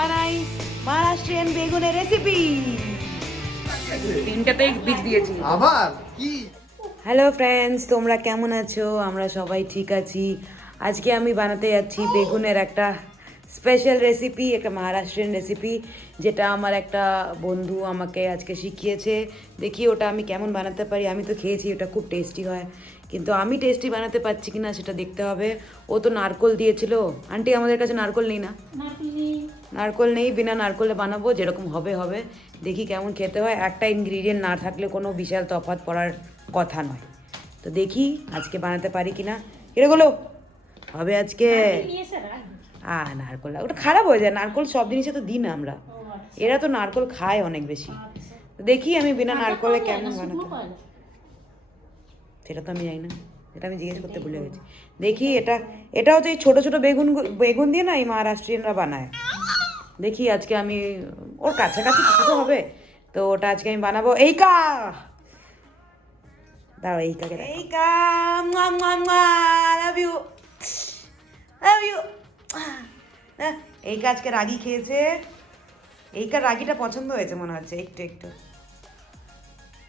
বানাই মহারাষ্ট্রিয়ান বেগুনের রেসিপি তিনটাতেই বীজ দিয়েছি। আবার? কি? হ্যালো ফ্রেন্ডস তোমরা কেমন আছো? আমরা সবাই ঠিক আছি। আজকে আমি বানাতে যাচ্ছি বেগুনের একটা স্পেশাল রেসিপি একটা মহারাষ্ট্রিয়ান রেসিপি যেটা আমার একটা বন্ধু আমাকে আজকে শিখিয়েছে। দেখি ওটা আমি কেমন বানাতে পারি। আমি তো খেয়েছি ওটা খুব টেস্টি হয়। কিন্তু আমি টেস্টি বানাতে পারছি কিনা সেটা দেখতে হবে। ও তো নারকোল দিয়েছিল। আন্টি আমাদের কাছে নারকোল নেই না? নারকোল নেই বিনা নারকোলে বানাবো যেরকম হবে হবে। দেখি কেমন খেতে হয়। একটা ইনগ্রিডিয়েন্ট না থাকলে কোনো বিশাল তফাৎ পড়ার কথা নয়। তো দেখি আজকে বানাতে পারি কিনা। কিরকলো হবে আজকে। আ নারকোল ওটা খারাপ হয়ে যায়। নারকোল সব জিনিসে তো দিই না আমরা এরা তো নারকোল খায় অনেক বেশি। দেখি আমি বিনা নারকোলে কেমন বানাতে সেটা তো আমি জানি না। এটা আমি জিজ্ঞেস করতে ভুলে গেছি। দেখি এটা এটা হচ্ছে এই ছোটো ছোটো বেগুন বেগুন দিয়ে না এই মহারাষ্ট্রিয়ানরা বানায়। দেখি আজকে আমি, ওর কাছাকাছি কিছু তো হবে। তো ওটা আজকে আমি বানাবো। এই কা দাঁড়াও এই কাকে এই কা লাভ ইউ লাভ ইউ এই আজকে রাগি খেয়েছে। এই কার রাগিটা পছন্দ হয়েছে মনে হচ্ছে, একটু একটু।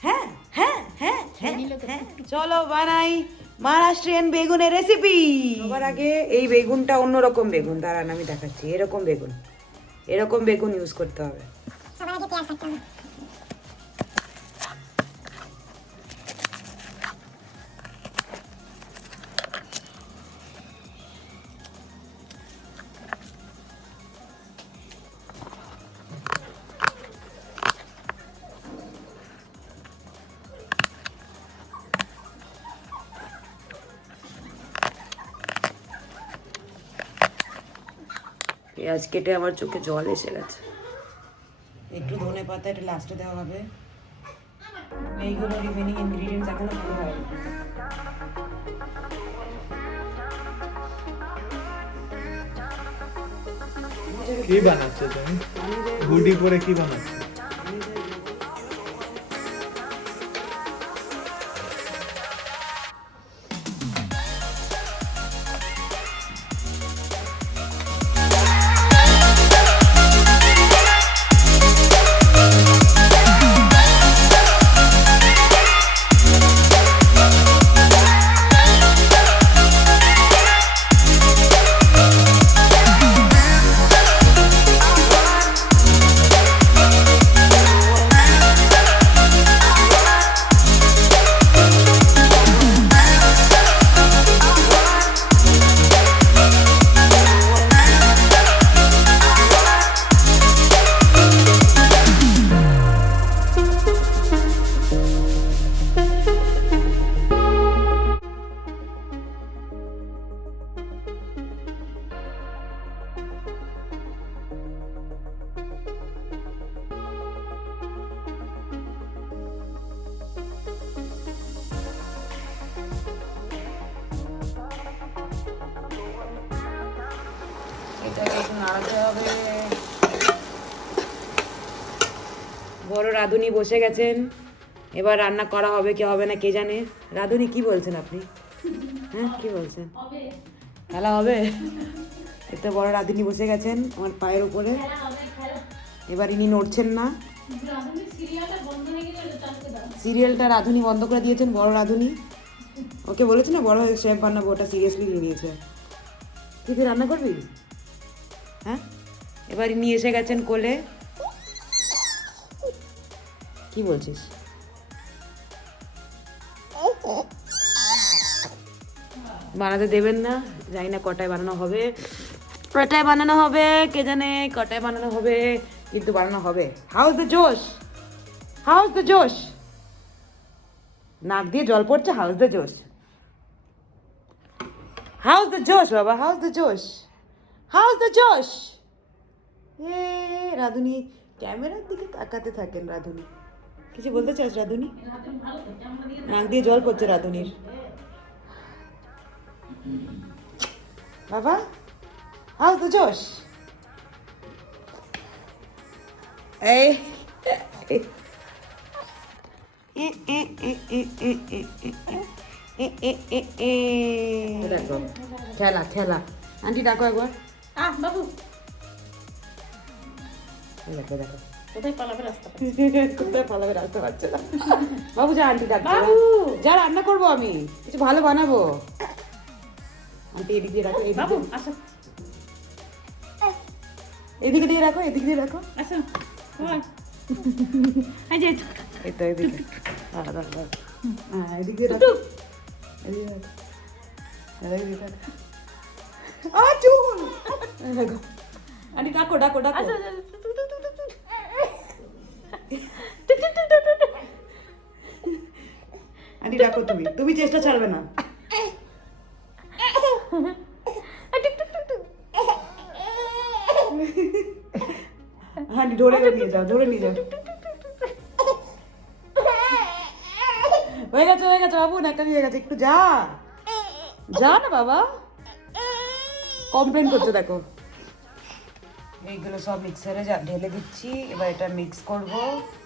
হ্যাঁ হ্যাঁ হ্যাঁ হ্যাঁ হ্যাঁ। চলো বানাই মহারাষ্ট্রিয়ান বেগুনের রেসিপি সবার আগে এই বেগুনটা অন্যরকম বেগুন। দাঁড়ান আমি দেখাচ্ছি। এরকম বেগুন। এরকম বেগুন ইউজ করতে হবে। পেঁয়াজ কেটে আমার চোখে জল এসে গেছে। একটু ধনে পাতা এটা লাস্টে দেওয়া হবে। এইগুলো রিমেনিং ইনগ্রিডিয়েন্টস এখনও পুরো হয়নি। কি বানাচ্ছে তুমি? গুডি করে কি বানাচ্ছো? হবে। বড় রাঁধুনি বসে গেছেন। এবার রান্না করা হবে, কি হবে না কে জানে। রাঁধুনি, কি বলছেন আপনি? হ্যাঁ কি বলছেন? খেলা হবে? একটা বড় রাঁধুনি বসে গেছেন আমার পায়ের উপরে। এবার ইনি নড়ছেন না। সিরিয়ালটা রাঁধুনি বন্ধ করে দিয়েছেন, বড় রাঁধুনি। ওকে বলেছে না, বড় হয়ে শেফ বানাবো, ওটা সিরিয়াসলি নিয়ে নিয়েছে। তুই কি রান্না করবি? হ্যাঁ? এবার নিয়ে এসে গেছেন কোলে। কি বলছিস? বানাতে দেবেন না, জানি না কটায় বানানো হবে। কটায় বানানো হবে, কে জানে কটায় বানানো হবে, কিন্তু বানানো হবে। How's the josh how's the josh নাক দিয়ে জল পড়ছে how's the josh how's the josh বাবা? How's the josh how's the josh এ রাধুনি ক্যামেরার দিকে তাকাতে থাকেন রাধুনি কিছু বলতে চাস রাধুনি নাক দিয়ে জল পড়ছে রাধুনির বাবা হাউস দ্য জশ এই খেলা খেলা আন্টি ডাকো একবার আহ বাবু। দেখো দেখো। কোথায় পালাবে রাস্তা পাচ্ছি? কোথায় পালাবে না বাবু যা আন্টি বাবু! যা রান্না করব আমি। কিছু ভালো বানাবো। আন্টি এদিক দিয়ে রাখো এদিক বাবু আসো। এদিকে দিয়ে রাখো এদিক দিয়ে রাখো। আসো। তো এদিকে। হ্যাঁ এদিক রাখো। এদিকে রাখো। এদিকে রাখো। আচুল দেখো আন্টি ডাকো ডাকো ডাকো আন্টি ডাকো তুমি তুমি চেষ্টা ছাড়বে না হানি ধরে নিয়ে যাও ধরে নিয়ে যাও হয়ে গেছে হয়ে গেছে বাবু না হয়ে গেছে একটু যা যা না বাবা কমপ্লেন করছে দেখো এইগুলো সব মিক্সারে যা ঢেলে দিচ্ছি এবার এটা মিক্স করব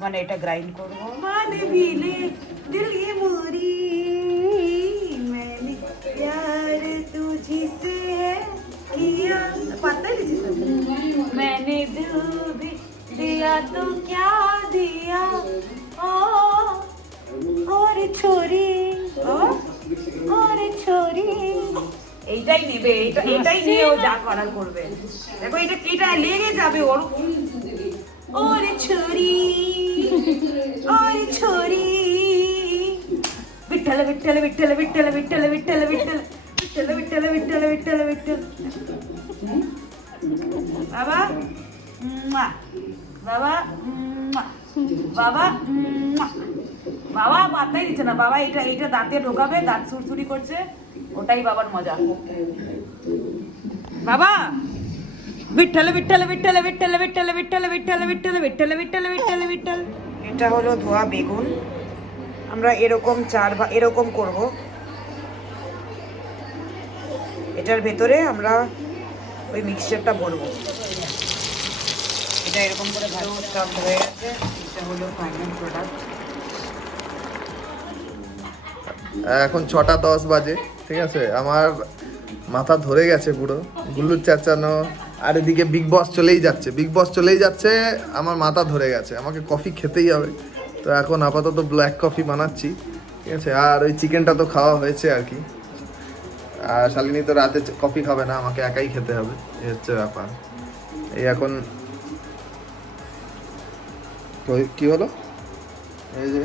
মানে এটা গ্রাইন্ড করব মানে ভিলে দিল ये मोरी मैंने प्यार तुझसे है किया पता है मैंने दिल भी दिया तो क्या दिया ओ और छोरी এটাই নেবে এটা এটাই নিয়ে ও যা করার করবে দেখো এটা এটা লেগে যাবে ওর ওরে ছড়ি ওরে ছড়ি விட்டல விட்டல விட்டல விட்டல விட்டல விட்டல விட்டல விட்டல விட்டல விட்டல விட்டல விட்டல বাবা মা বাবা বাবা বাবা বাতাই দিচ্ছে না বাবা এটা এটা দাঁতে ঢোকাবে দাঁত সুরসুরি করছে ওটাই বাবার মজা বাবা বিঠ্ঠল বিঠ্ঠল বিঠ্ঠল বিঠ্ঠল বিঠ্ঠল বিঠ্ঠল বিঠ্ঠল বিঠ্ঠল বিঠ্ঠল বিঠ্ঠল বিঠ্ঠল বিঠ্ঠল এটা হলো ধোয়া বেগুন আমরা এরকম চার ভা- এরকম করব এটার ভেতরে আমরা ওই মিক্সচারটা ভরবো এটা এরকম করে ভালো স্টাফ হয়ে গেছে এটা হলো ফাইনাল প্রোডাক্ট এখন ছটা দশ বাজে ঠিক আছে? আমার মাথা ধরে গেছে পুরো। গুল্লুর চাচানো। আর এদিকে বিগ বস চলেই যাচ্ছে। বিগ বস চলেই যাচ্ছে, আমার মাথা ধরে গেছে। আমাকে কফি খেতেই হবে। তো এখন আপাতত ব্ল্যাক কফি বানাচ্ছি। ঠিক আছে? আর ওই চিকেনটা তো খাওয়া হয়েছে আর কি। আর শালিনী তো রাতে কফি খাবে না, আমাকে একাই খেতে হবে। এই হচ্ছে ব্যাপার। এই এখন কি হলো? এই যে,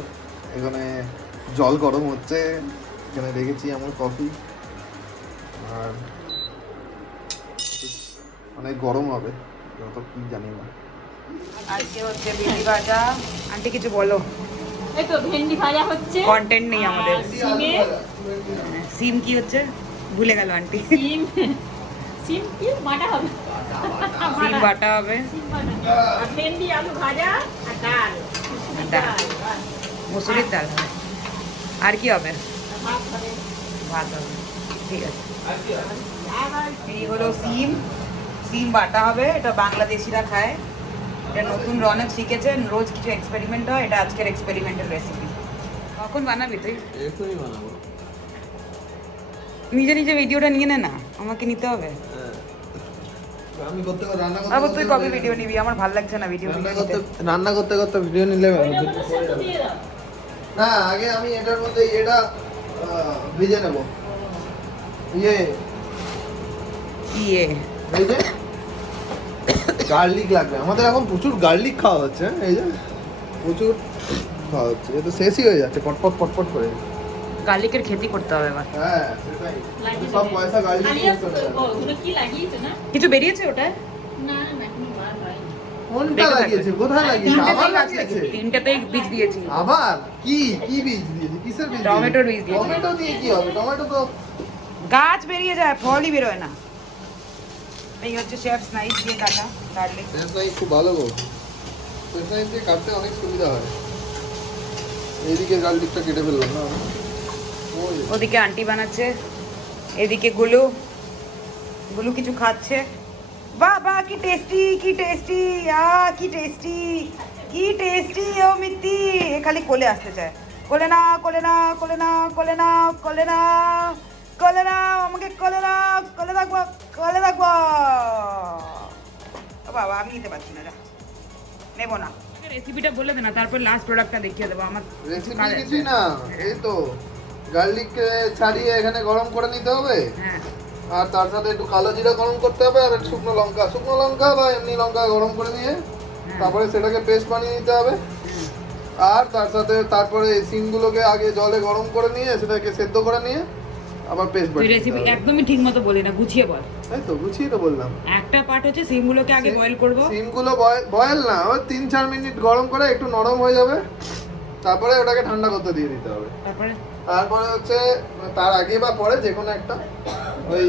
এখানে জল গরম হচ্ছে। এখানে রেখেছি আমার কফি আর অনেক গরম হবে যত কি জানি না। আজকে হচ্ছে বিড়ি ভাজা। আন্টি কিছু বলো? এই তো ভেন্ডি ভাজা হচ্ছে। কন্টেন্ট নেই আমাদের। সিমে সিম কি হচ্ছে? ভুলে গেল আন্টি। সিম সিম কি? বাটা হবে। সিম বাটা। হবে। ভেন্ডি আলু ভাজা আর ডাল। ডাল। মুসুরির ডাল আর কি হবে? ভাত হবে ঠিক আছে এই হলো সিম। সিম বাটা হবে এটা বাংলাদেশিরা খায়। এটা নতুন রনক রোজ কিছু এক্সপেরিমেন্ট হয় এটা আজকের এক্সপেরিমেন্টাল রেসিপি কখন বানাবি তুই? নিজে নিজে ভিডিওটা নিয়ে নে না আমাকে নিতে হবে। আমি করতে করতে রান্না করতে আবার তুই করতে কবে ভিডিও নিবি? আমার ভালো লাগছে না ভিডিও রান্না করতে রান্না করতে করতে ভিডিও নিলে না আগে আমি এটার মধ্যে এটা ভিজে নেব। ইয়ে। ইয়ে। এই যে গার্লিক লাগবে। আমাদের এখন প্রচুর গার্লিক খাওয়া হচ্ছে হ্যাঁ, এই যে। প্রচুর খাওয়া হচ্ছে। এ তো শেষই হয়ে যাচ্ছে পটপট পটপট করে। গার্লিকের খেতি করতে হবে এবার। হ্যাঁ সেটাই। সব পয়সা গার্লিক কিছু বেরিয়েছে ওটা না না এখনও বার হয়নি কোনটা লাগিয়েছে? কোথায় লাগিয়েছে? আবার লাগিয়েছে? বীজ দিয়েছি। আবার? কি? কি বীজ দিয়েছে? কিসের বীজ টমেটোর বীজ দিয়েছি। টমেটো দিয়ে কি হবে? টমেটো তো গাছ বেরিয়ে যায় ফলই বেরোয় না। এই হচ্ছে শেফ দিয়ে কাটা গার্লিক সেটাই খুব ভালো গো সেটাই দিয়ে কাটতে অনেক সুবিধা হয়। এইদিকে গার্লিকটা কেটে ফেললাম না? ওদিকে আন্টি বানাচ্ছে এদিকে গুলু। গুলু কিছু খাচ্ছে। বাহ বাহ কি টেস্টি কি টেস্টি আ কি টেস্টি কি টেস্টি ও মিত্তি। এ খালি কোলে আসতে চায়। কোলে না কোলে না কোলে না কোলে না কোলে না কোলে না আমাকে কোলে না কোলে রাখব কোলে রাখব। ও বাবা আমি নিতে পারছি না যা। নেব না। রেসিপিটা বলে দে না তারপর লাস্ট প্রোডাক্টটা দেখিয়ে দেবো আমার রেসিপি। কিছুই না? এই তো গার্লিক ছাড়িয়ে এখানে গরম করে নিতে হবে? হ্যাঁ। আর তার সাথে একটু কালো জিরা গরম করতে হবে আর একটু শুকনো লঙ্কা। শুকনো লঙ্কা বা এমনি লঙ্কা গরম করে নিয়ে তারপরে সেটাকে পেস্ট বানিয়ে নিতে হবে। আর তার সাথে তারপরে এই সিমগুলোকে আগে জলে গরম করে নিয়ে সেটাকে সেদ্ধ করে নিয়ে আবার পেস্ট বানিয়ে রেসিপি একদমই ঠিক মতো বলি না গুছিয়ে বল। তাই তো গুছিয়ে তো বললাম। একটা পার্ট হচ্ছে সিমগুলোকে আগে বয়েল করব। সিমগুলো বয়েল না ওই তিন চার মিনিট গরম করে একটু নরম হয়ে যাবে। তারপরে ওটাকে ঠান্ডা করতে দিয়ে দিতে হবে। তারপরে? তারপরে হচ্ছে তার আগে বা পরে যে কোনো একটা। ওই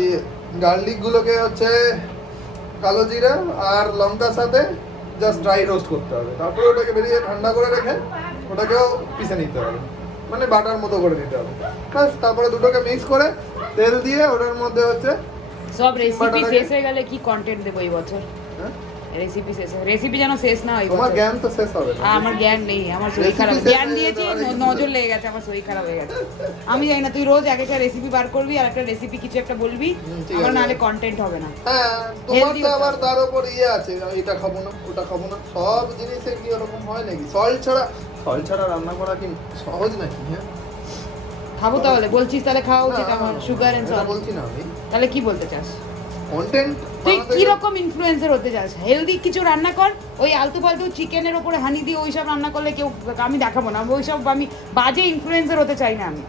গার্লিক গুলোকে হচ্ছে কালো জিরা আর লঙ্কার সাথে জাস্ট ড্রাই রোস্ট করতে হবে। তারপরে ওটাকে বেরিয়ে ঠান্ডা করে রেখে ওটাকেও পিষে নিতে হবে। মানে বাটার মতো করে দিতে হবে। ব্যাস তারপরে দুটোকে মিক্স করে তেল দিয়ে ওটার মধ্যে হচ্ছে সব রেসিপি শেষ হয়ে গেলে কি কন্টেন্ট দেবো এই বছর? হ্যাঁ, রেসিপি শেষ রেসিপি যেন শেষ না হয় তোমার জ্ঞান তো শেষ হবে না আমার জ্ঞান নেই আমার শরীর খারাপ জ্ঞান দিয়েছি নজর লেগে গেছে আমার শরীর খারাপ হয়ে গেছে আমি জানি না তুই রোজ এক একটা রেসিপি বার করবি আর একটা রেসিপি কিছু একটা বলবি আমার। নাহলে কন্টেন্ট হবে না হ্যাঁ তোমার তো আবার তার উপর ইয়ে আছে এটা খাব না ওটা খাব না সব জিনিসে কি হয় নাকি সল্ট ছাড়া সল্ট ছাড়া রান্না করা কি সহজ নাকি হ্যাঁ খাব তাহলে বলছিস তাহলে খাওয়া উচিত আমার সুগার এন্ড সল্ট বলছি না আমি তাহলে কি বলতে চাস কন্টেন্ট তুই কি রকম ইনফ্লুয়েন্সার হতে চাস হেলদি কিছু রান্না কর। ওই আলতু ফালতু চিকেনের ওপরে হানি দিয়ে ওইসব রান্না করলে কেউ আমি দেখাবো না। ওইসব আমি বাজে ইনফ্লুয়েন্সার হতে চাই না আমি।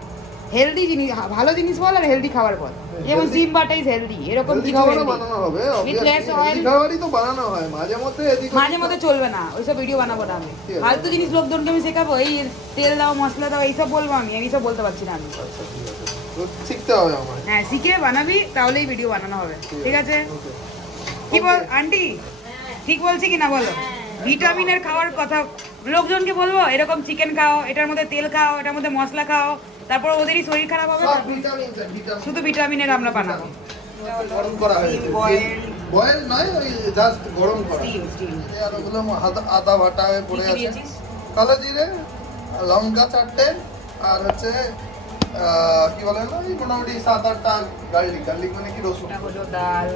হেলদি জিনিস ভালো জিনিস বল আর হেলদি খাবার বল। যেমন সিম বাটা ইজ হেলদি এরকম কিছু বানানো হবে oil। healthy খাবারই তো বানানো হয়। মাঝে মধ্যে এদিক মাঝে মধ্যে চলবে না ওইসব ভিডিও বানাবো না আমি। ফালতু জিনিস লোকজনকে আমি শেখাবো এই তেল দাও মশলা দাও এইসব বলব আমি এইসব বলতে পারছি না আমি। আচ্ছা, শিখতে হবে আমার হ্যাঁ শিখে বানাবি তাহলেই ভিডিও বানানো হবে। ঠিক আছে। কি বল আন্টি? ঠিক বলছি কি না বলো? ভিটামিনের খাওয়ার কথা লোকজনকে বলব এরকম চিকেন খাও এটার মধ্যে তেল খাও এটার মধ্যে মশলা খাও তারপর ওদেরই শরীর খারাপ হবে শুধু ভিটামিনের আমরা বানাবো। গরম করা হয়েছে। বয়েল নয় ওই জাস্ট গরম করা। Steam, steam। আর ওগুলো আদা- আদা হয়ে পড়ে কি কি আছে। দিয়েছিস? কালো জিরে আর লঙ্কা চারটে আর হচ্ছে কি বলে মোটামুটি সাত আটটা গার্লিক গার্লিক মানে কি রসুন? ডাল।